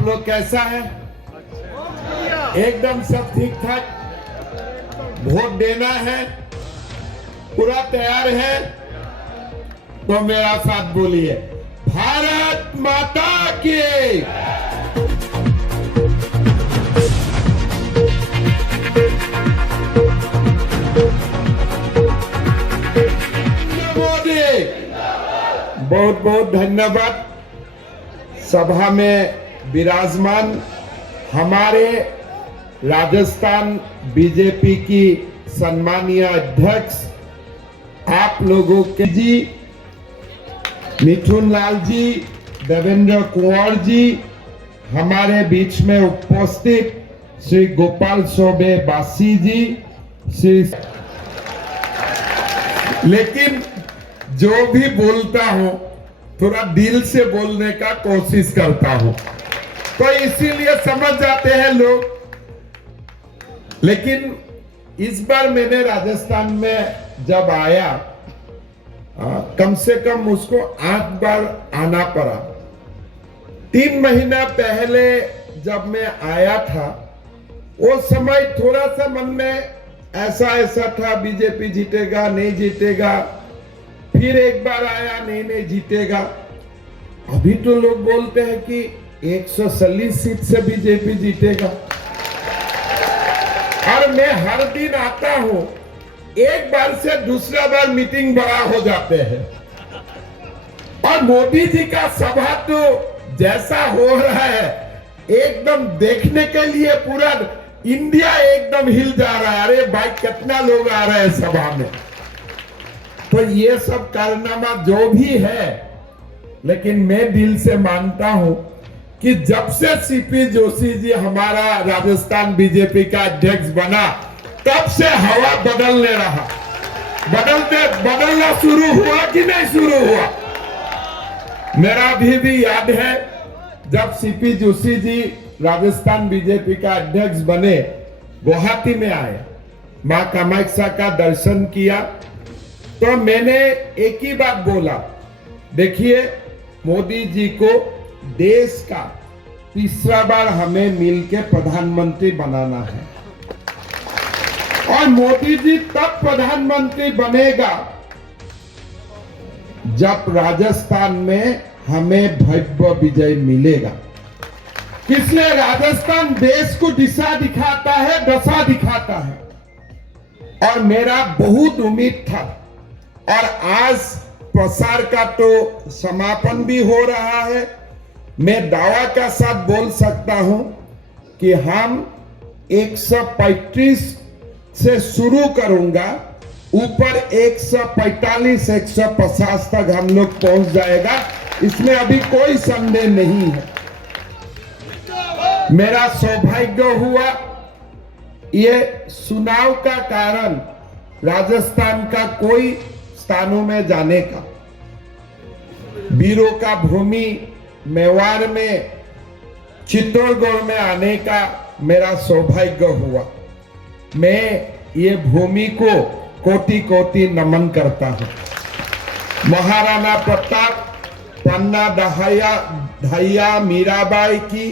आप लोग कैसा है? एकदम सब ठीक ठाक? वोट देना है, पूरा तैयार है? तो मेरा साथ बोलिए, भारत माता की। मोदी, बहुत बहुत धन्यवाद। सभा में विराजमान हमारे राजस्थान बीजेपी की सम्मानीय अध्यक्ष आप लोगों के जी, मिथुन लाल जी, देवेंद्र कुंवर जी, हमारे बीच में उपस्थित श्री गोपाल चौबे बासी जी, श्री, लेकिन जो भी बोलता हूं थोड़ा दिल से बोलने का कोशिश करता हूं, तो इसीलिए समझ जाते हैं लोग। लेकिन इस बार मैंने राजस्थान में जब आया, कम से कम उसको 8 बार आना पड़ा। 3 महीना पहले जब मैं आया था, वो समय थोड़ा सा मन में ऐसा था, बीजेपी जीतेगा नहीं जीतेगा। फिर एक बार आया, नहीं जीतेगा। अभी तो लोग बोलते हैं कि 140 सीट से बीजेपी जीतेगा। और मैं हर दिन आता हूं, एक बार से दूसरा बार मीटिंग बड़ा हो जाते हैं। और मोदी जी का सभा तो जैसा हो रहा है, एकदम देखने के लिए पूरा इंडिया एकदम हिल जा रहा है। अरे भाई, कितना लोग आ रहे हैं सभा में। तो ये सब कारनामा जो भी है, लेकिन मैं दिल से मानता हूं कि जब से सीपी जोशी जी हमारा राजस्थान बीजेपी का अध्यक्ष बना, तब से हवा बदलने रहा। बदलना शुरू हुआ कि नहीं शुरू हुआ? मेरा अभी भी याद है, जब सीपी जोशी जी राजस्थान बीजेपी का अध्यक्ष बने, गुवाहाटी में आए, मां कामाख्या का दर्शन किया, तो मैंने एक ही बात बोला, देखिए मोदी जी को देश का तीसरा बार हमें मिलकर प्रधानमंत्री बनाना है। और मोदी जी तब प्रधानमंत्री बनेगा जब राजस्थान में हमें भव्य विजय मिलेगा। इसलिए राजस्थान देश को दिशा दिखाता है, दशा दिखाता है। और मेरा बहुत उम्मीद था, और आज प्रसार का तो समापन भी हो रहा है। मैं दावा का साथ बोल सकता हूं कि हम 135 से शुरू करूंगा, ऊपर 145 150 तक हम लोग पहुंच जाएगा, इसमें अभी कोई संदेह नहीं है। मेरा सौभाग्य हुआ ये चुनाव का कारण राजस्थान का कोई स्थानों में जाने का, वीरों का भूमि मेवाड़ में, चित्तौड़गढ़ में आने का मेरा सौभाग्य हुआ। मैं ये भूमि को कोटि कोटि नमन करता हूं। महाराणा प्रताप, पन्ना दहिया, मीराबाई की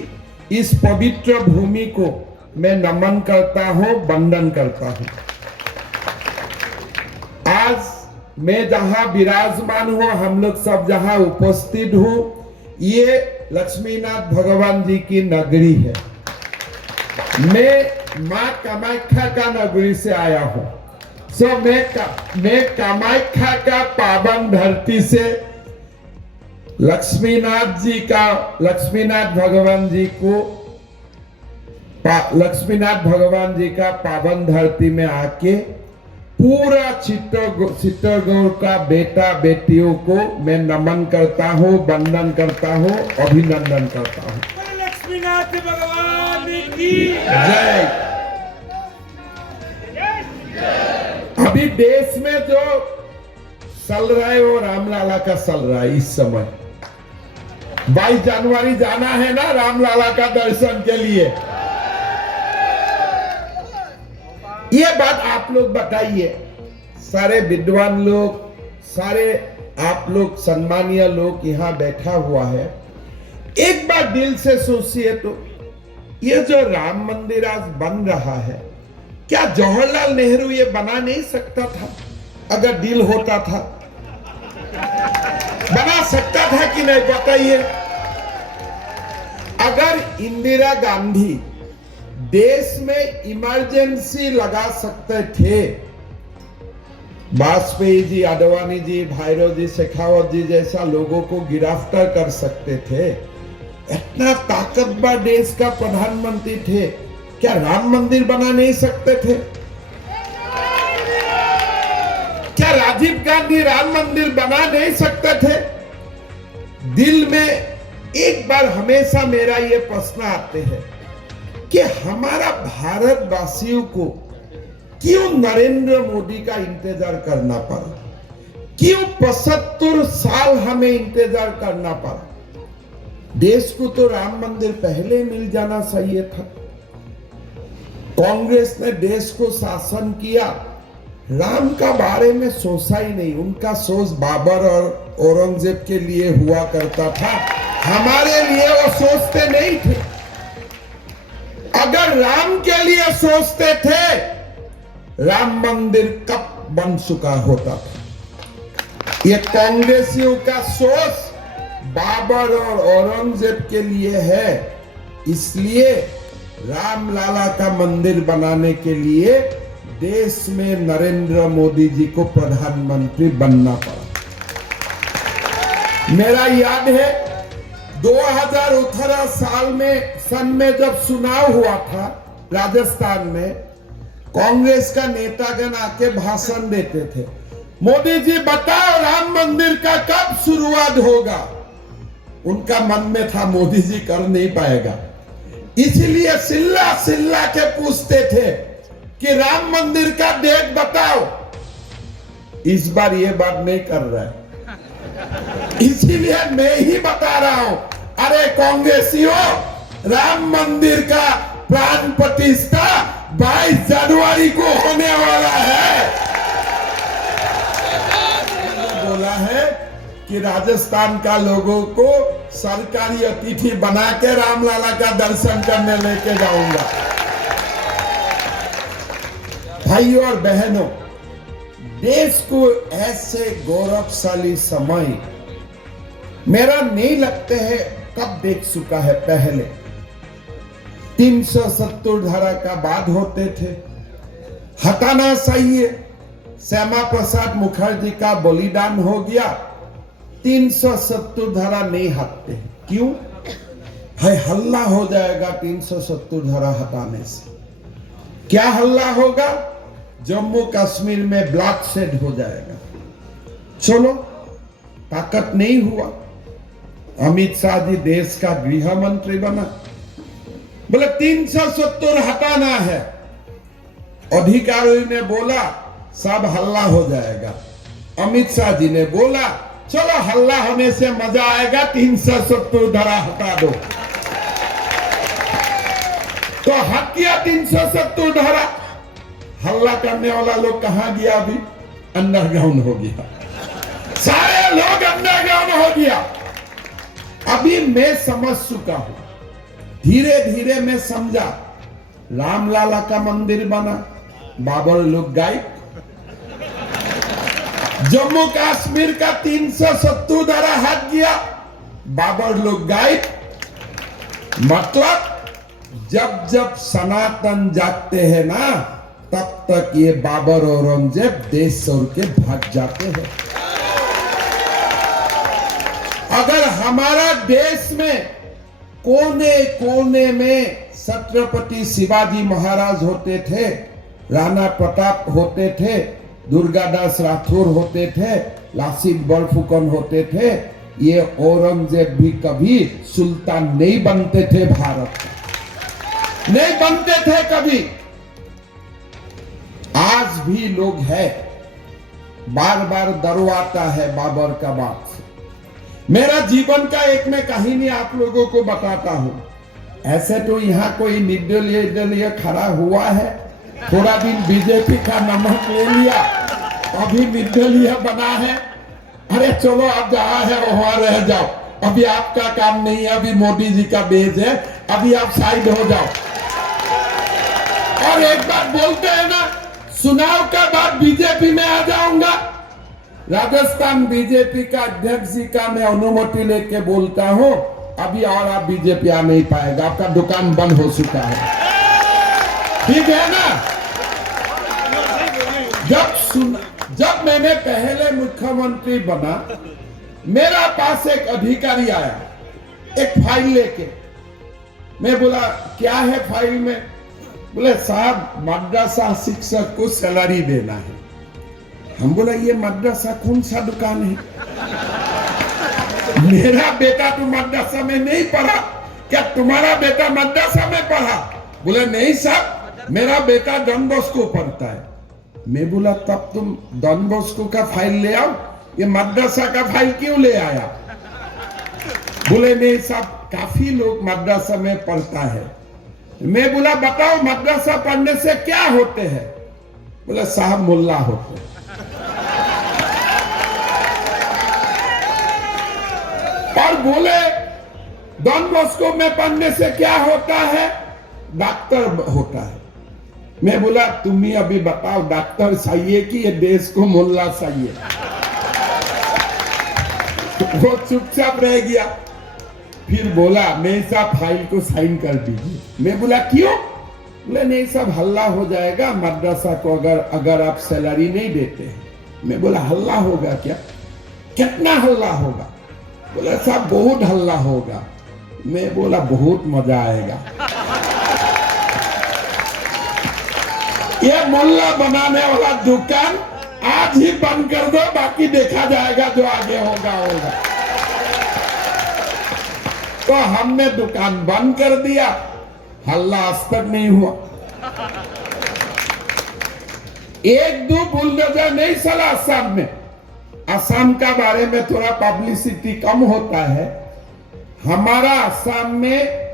इस पवित्र भूमि को मैं नमन करता हूं, वंदन करता हूं। आज मैं जहां विराजमान हूं, हम लोग सब जहां उपस्थित हूं, ये लक्ष्मीनाथ भगवान जी की नगरी है। मैं मां कामाख्या का नगरी से आया हूं। मैं कामाख्या का पावन धरती से लक्ष्मीनाथ भगवान जी का पावन धरती में आके पूरा चित्तौड़गढ़ का बेटा बेटियों को मैं नमन करता हूँ, वंदन करता हूँ, अभिनंदन करता हूँ। लक्ष्मीनाथ भगवान की जय। अभी देश में जो चल रहा है वो रामलाला का चल रहा है। इस समय 22 जनवरी जाना है ना रामलाला का दर्शन के लिए। ये बात आप लोग बताइए, सारे विद्वान लोग, सारे आप लोग सम्मानीय लोग यहाँ बैठा हुआ है। एक बार दिल से सोचिए तो, ये जो राम मंदिर आज बन रहा है, क्या जवाहरलाल नेहरू ये बना नहीं सकता था? अगर दिल होता था बना सकता था कि नहीं, बताइए। अगर इंदिरा गांधी देश में इमरजेंसी लगा सकते थे, वाजपेयी जी, आडवाणी जी, भैरव जी, शेखावत जी जैसा लोगों को गिरफ्तार कर सकते थे, इतना ताकतवर देश का प्रधानमंत्री थे, क्या राम मंदिर बना नहीं सकते थे? क्या राजीव गांधी राम मंदिर बना नहीं सकते थे? दिल में एक बार हमेशा मेरा ये प्रश्न आते हैं कि हमारा भारतवासियों को क्यों नरेंद्र मोदी का इंतजार करना पड़ा? क्यों 75 साल हमें इंतजार करना पड़ा? देश को तो राम मंदिर पहले मिल जाना चाहिए था। कांग्रेस ने देश को शासन किया, राम का बारे में सोचा ही नहीं। उनका सोच बाबर और औरंगजेब के लिए हुआ करता था, हमारे लिए वो सोचते नहीं थे। अगर राम के लिए सोचते थे, राम मंदिर कब बन चुका होता था। ये कांग्रेसियों का सोच बाबर और औरंगजेब के लिए है, इसलिए रामलाला का मंदिर बनाने के लिए देश में नरेंद्र मोदी जी को प्रधानमंत्री बनना पड़ा। मेरा याद है 2018 सन में जब चुनाव हुआ था राजस्थान में, कांग्रेस का नेतागण आके भाषण देते थे, मोदी जी बताओ राम मंदिर का कब शुरुआत होगा। उनका मन में था मोदी जी कर नहीं पाएगा, इसलिए चिल्ला के पूछते थे कि राम मंदिर का डेट बताओ। इस बार ये बात नहीं कर रहा है, इसीलिए मैं ही बता रहा हूं। अरे कांग्रेसियों, राम मंदिर का प्राण प्रतिष्ठा 22 जनवरी को होने वाला है। बोला है कि राजस्थान का लोगों को सरकारी अतिथि बना के रामलाला का दर्शन करने लेके जाऊंगा। भाइयों और बहनों, देश को ऐसे गौरवशाली समय मेरा नहीं लगता है कब देख चुका है। पहले 370 धारा का बाद होते थे, हटाना चाहिए। श्यामा प्रसाद मुखर्जी का बलिदान हो गया, 370 धारा नहीं हटते। क्यों? है हल्ला हो जाएगा 370 धारा हटाने से। क्या हल्ला होगा? जम्मू कश्मीर में ब्लॉकसेड हो जाएगा। चलो, ताकत नहीं हुआ, अमित शाह जी देश का गृह मंत्री बना, बोले 370 हटाना है। अधिकारियों ने बोला सब हल्ला हो जाएगा। अमित शाह जी ने बोला चलो हल्ला होने से मजा आएगा, 370 धारा हटा दो। तो हट गया 370 धारा। हल्ला करने वाला लोग कहां गया? अभी अंडरग्राउंड हो गया, सारे लोग अंडरग्राउंड हो गया। अभी मैं समझ चुका हूं, धीरे धीरे मैं समझा। रामलाला का मंदिर बना, बाबर लोग गायब, जम्मू कश्मीर का 370 धारा हट गया, बाबर लोग गायब। मतलब जब जब सनातन जागते हैं ना, तब तक ये बाबर और औरंगजेब देश छोड़ के भाग जाते हैं। अगर हमारा देश में कोने कोने में छत्रपति शिवाजी महाराज होते थे, राणा प्रताप होते थे, दुर्गादास राठौर होते थे, लासित बरफुकन होते थे, ये औरंगजेब भी कभी सुल्तान नहीं बनते थे। भारत नहीं बनते थे कभी। आज भी लोग हैं, बार बार डरवाता है बाबर का बात से। मेरा जीवन का एक मैं कहानी आप लोगों को बताता हूं। ऐसे तो यहाँ कोई निर्दलीय खड़ा हुआ है, थोड़ा दिन बीजेपी का नमक ले लिया, अभी निर्दलीय बना है। अरे चलो अब जहां है वहां रह जाओ, अभी आपका काम नहीं है, अभी मोदी जी का बेज है, अभी आप साइड हो जाओ। और एक बात बोलते हैं ना, चुनाव का बाद बीजेपी में आ जाऊंगा। राजस्थान बीजेपी का अध्यक्ष जी का मैं अनुमति लेके बोलता हूं, अभी और आप बीजेपी आ नहीं पाएगा, आपका दुकान बंद हो चुका है। ठीक है ना? जब मैंने पहले मुख्यमंत्री बना, मेरा पास एक अधिकारी आया एक फाइल लेके। मैं बोला क्या है फाइल में? बोले साहब मद्रासा शिक्षक को सैलरी देना है। हम बोला ये मद्रासा कौन सा दुकान है? मेरा बेटा तो मद्रासा में नहीं पढ़ा। क्या तुम्हारा बेटा मद्रासा में पढ़ा? बोले नहीं साहब, मेरा बेटा डॉन बॉस्को पढ़ता है। मैं बोला तब तुम डॉन बॉस्को का फाइल ले आओ, ये मद्रासा का फाइल क्यों ले आया? बोले नहीं साहब, काफी लोग मद्रासा में पढ़ता है। मैं बोला बताओ मद्रासा पढ़ने से क्या होते हैं? बोले साहब मुल्ला होते हैं। और बोले डॉन बॉस्को में पढ़ने से क्या होता है? डॉक्टर होता है। मैं बोला तुम ही अभी बताओ डॉक्टर सही है कि ये देश को मुल्ला सही है? वो चुपचाप रह गया। फिर बोला नहीं साहब फाइल को साइन कर दीजिए। मैं बोला क्यों? बोले नहीं साहब हल्ला हो जाएगा मद्रासा को अगर आप सैलरी नहीं देते हैं। मैं बोला हल्ला होगा क्या? कितना हल्ला होगा? बोला साहब बहुत हल्ला होगा। मैं बोला बहुत मजा आएगा। ये मुल्ला बनाने वाला दुकान आज ही बंद कर दो, बाकी देखा जाएगा जो आगे होगा होगा। तो हमने दुकान बंद कर दिया, हल्ला आज तक नहीं हुआ। एक दो बुलडोजर नहीं चला असम में। असम का बारे में थोड़ा पब्लिसिटी कम होता है। हमारा असम में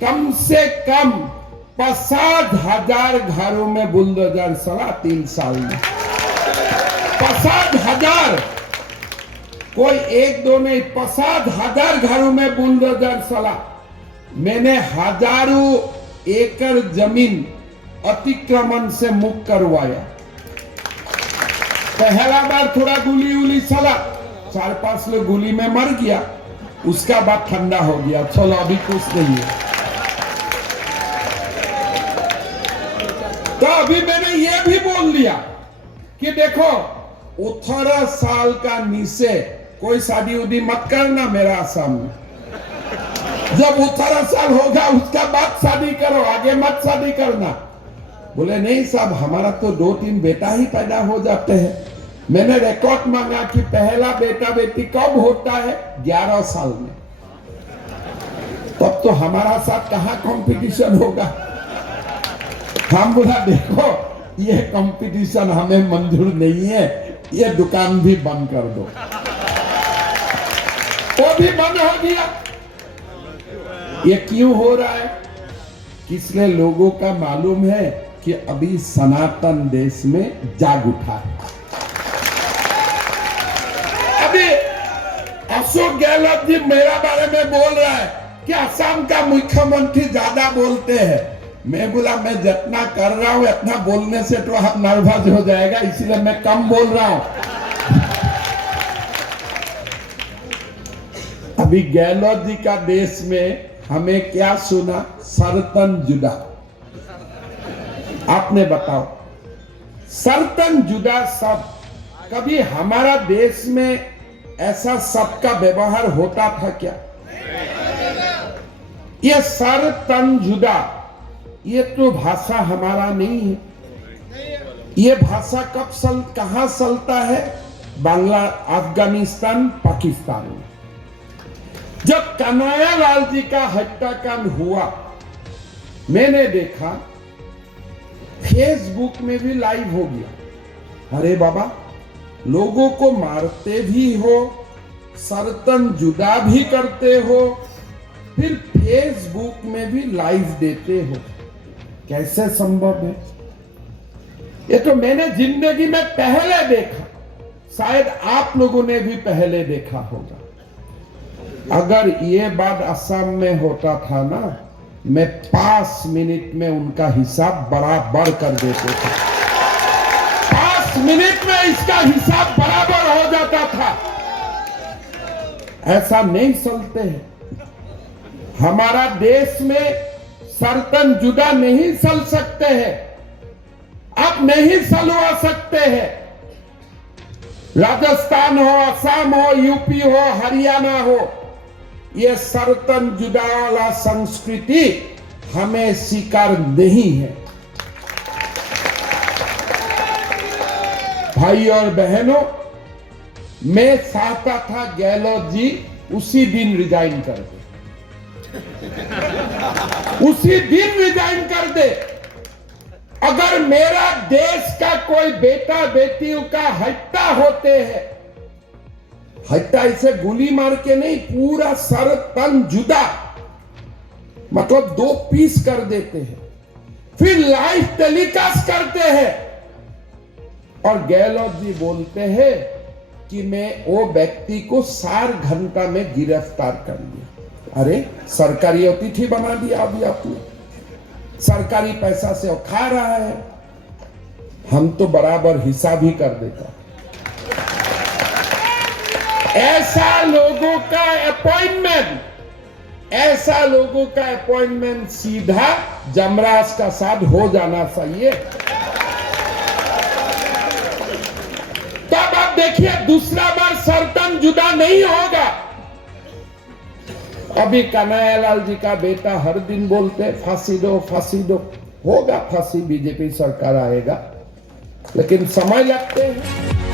कम से कम 50,000 घरों में बुलडोजर चला 3 साल में। 50,000, कोई एक दो नहीं, 50,000 घरों में बुलडोजर चला। मैंने हजारों एकड़ जमीन अतिक्रमण से मुक्त करवाया। पहला बार थोड़ा गुली उली चला, 4-5 लोग गुली में मर गया, उसका बाद ठंडा हो गया, चलो अभी कुछ नहीं है। तो अभी मैंने ये भी बोल दिया कि देखो 18 साल का नीचे कोई शादी उदी मत करना मेरा असम में। जब 18 साल होगा उसका बाद शादी करो, आगे मत शादी करना। बोले नहीं साहब हमारा तो 2-3 बेटा ही पैदा हो जाते हैं। मैंने रिकॉर्ड मांगा कि पहला बेटा बेटी कब होता है? 11 साल में। तब तो हमारा साथ कहां कंपटीशन होगा? हम बोला देखो ये कंपटीशन हमें मंजूर नहीं है, ये दुकान भी बंद कर दो। वो भी बंद हो गया। ये क्यों हो रहा है? किसने लोगों का मालूम है कि अभी सनातन देश में जाग उठा है। अभी अशोक गहलोत जी मेरा बारे में बोल रहा है कि असम का मुख्यमंत्री ज्यादा बोलते हैं। मैं बोला मैं जितना कर रहा हूं इतना बोलने से तो आप नर्वस हो जाएगा, इसलिए मैं कम बोल रहा हूं। अभी गहलोत जी का देश में हमें क्या सुना? सर्तन जुदा। आपने बताओ सर्तन जुदा शब्द कभी हमारा देश में ऐसा शब्द का व्यवहार होता था क्या? ये सर्तन जुदा ये तो भाषा हमारा नहीं है। ये भाषा कहां चलता है? बांग्ला, अफगानिस्तान, पाकिस्तान में। जब कन्हैयालाल जी का हत्याकांड हुआ, मैंने देखा फेसबुक में भी लाइव हो गया। अरे बाबा लोगों को मारते भी हो, सर्तन जुदा भी करते हो, फिर फेसबुक में भी लाइव देते हो, कैसे संभव है? ये तो मैंने जिंदगी में पहले देखा, शायद आप लोगों ने भी पहले देखा होगा। अगर ये बात असम में होता था ना, मैं 5 मिनट में उनका हिसाब बराबर कर देते थे। 5 मिनट में इसका हिसाब बराबर हो जाता था। ऐसा नहीं चलते हैं। हमारा देश में सर्तन जुदा नहीं चल सकते हैं, अब नहीं चलवा सकते हैं। राजस्थान हो, असम हो, यूपी हो, हरियाणा हो, ये सर्तन जुदा वाला संस्कृति हमें स्वीकार नहीं है। भाई और बहनों, मैं चाहता था गहलोत जी उसी दिन रिजाइन कर दे, उसी दिन रिजाइन कर दे। अगर मेरा देश का कोई बेटा बेटियों का हत्या होते हैं, हत्या इसे गोली मार के नहीं, पूरा सर तन जुदा, मतलब 2 पीस कर देते हैं, फिर लाइव टेलीकास्ट करते हैं, और गहलोत जी बोलते हैं कि मैं वो व्यक्ति को 4 घंटा में गिरफ्तार कर लिया। अरे सरकारी अतिथि बना दिया अभी आपने, सरकारी पैसा से वो खा रहा है, हम तो बराबर हिसाब ही कर देता। ऐसा लोगों का अपॉइंटमेंट सीधा जमराज का साथ हो जाना चाहिए। तब आप देखिए दूसरा बार सर्तन जुदा नहीं होगा। अभी कन्हैयालाल जी का बेटा हर दिन बोलते फांसी दो, फांसी दो। होगा फांसी, बीजेपी सरकार आएगा, लेकिन समय लगते हैं।